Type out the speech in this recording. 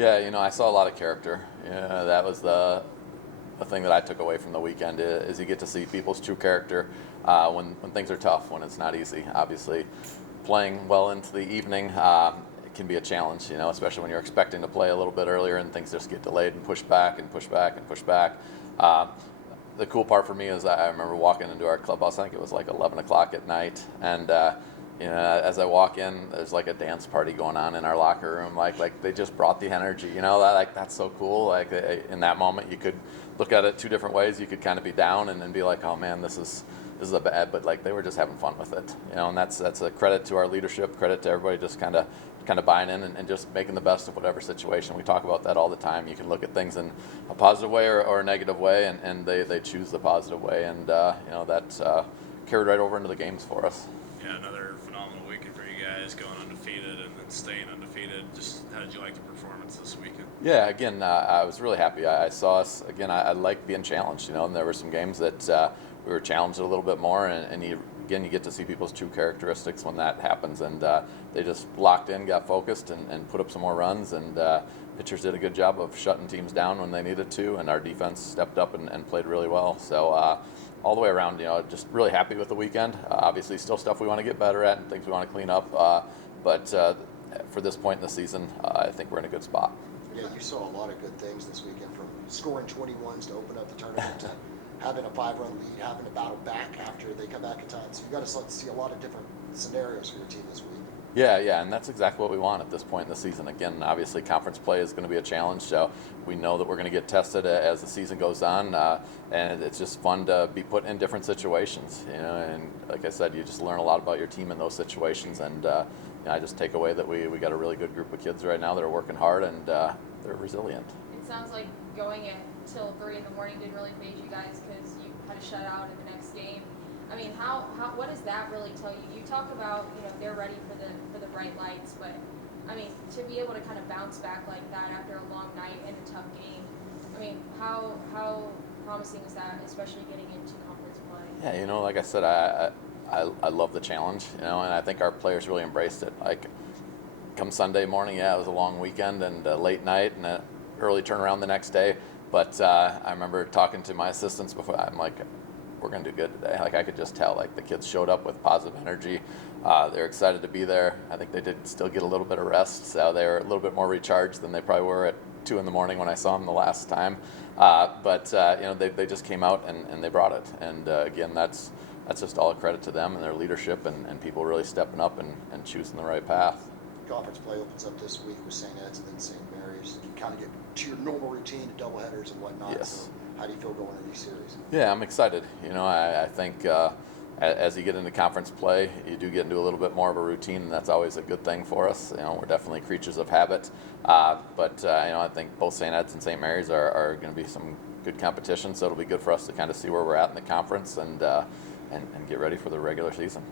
Yeah, I saw a lot of character. Yeah, that was the thing that I took away from the weekend is you get to see people's true character when things are tough, when it's not easy. Obviously, playing well into the evening it can be a challenge, especially when you're expecting to play a little bit earlier and things just get delayed and pushed back and pushed back and pushed back. Uh, the cool part for me is I remember walking into our clubhouse. I think it was like 11 o'clock at night, and as I walk in, there's like a dance party going on in our locker room. Like they just brought the energy. That's so cool. Like in that moment, you could look at it two different ways. You could kind of be down and then be like, oh man, this is a bad. But like they were just having fun with it. And that's a credit to our leadership, credit to everybody just kind of buying in and just making the best of whatever situation. We talk about that all the time. You can look at things in a positive way or a negative way, and they choose the positive way, and that carried right over into the games for us. Yeah, another phenomenal weekend for you guys, going undefeated and then staying undefeated. Just how did you like the performance this weekend? Yeah, again, I was really happy. I saw us again. I like being challenged, and there were some games that we were challenged a little bit more, and you get to see people's true characteristics when that happens, and they just locked in, got focused, and put up some more runs, and pitchers did a good job of shutting teams down when they needed to, and our defense stepped up and played really well. So all the way around, just really happy with the weekend. Obviously, still stuff we want to get better at and things we want to clean up, but for this point in the season, I think we're in a good spot. Yeah, you saw a lot of good things this weekend, from scoring 21s to open up the tournament to having a 5-run lead, having to battle back after they come back in time. So you got to see a lot of different scenarios for your team this week. Yeah, and that's exactly what we want at this point in the season. Again, obviously, conference play is going to be a challenge, so we know that we're going to get tested as the season goes on, and it's just fun to be put in different situations. And like I said, you just learn a lot about your team in those situations, and I just take away that we got a really good group of kids right now that are working hard, and they're resilient. It sounds like going till 3 in the morning didn't really phase you guys because you had a shutout in the next game. I mean, what does that really tell you? You talk about, they're ready for the bright lights, but I mean, to be able to kind of bounce back like that after a long night and a tough game, I mean, how promising is that, especially getting into conference play? Yeah, like I said, I love the challenge, and I think our players really embraced it. Like, come Sunday morning, it was a long weekend and a late night and an early turnaround the next day, but I remember talking to my assistants before. I'm like, we're going to do good today. Like, I could just tell, like, the kids showed up with positive energy. They're excited to be there. I think they did still get a little bit of rest, so they were a little bit more recharged than they probably were at 2 in the morning when I saw them the last time. But they just came out and they brought it. And again, that's just all a credit to them and their leadership and people really stepping up and choosing the right path. Conference play opens up this week with St. Ed's and then St. Mary's. You kind of get to your normal routine, doubleheaders and whatnot. Yes. So how do you feel going into these series? Yeah, I'm excited. I think as you get into conference play, you do get into a little bit more of a routine, and that's always a good thing for us. We're definitely creatures of habit. But I think both St. Ed's and St. Mary's are going to be some good competition, so it'll be good for us to kind of see where we're at in the conference and get ready for the regular season.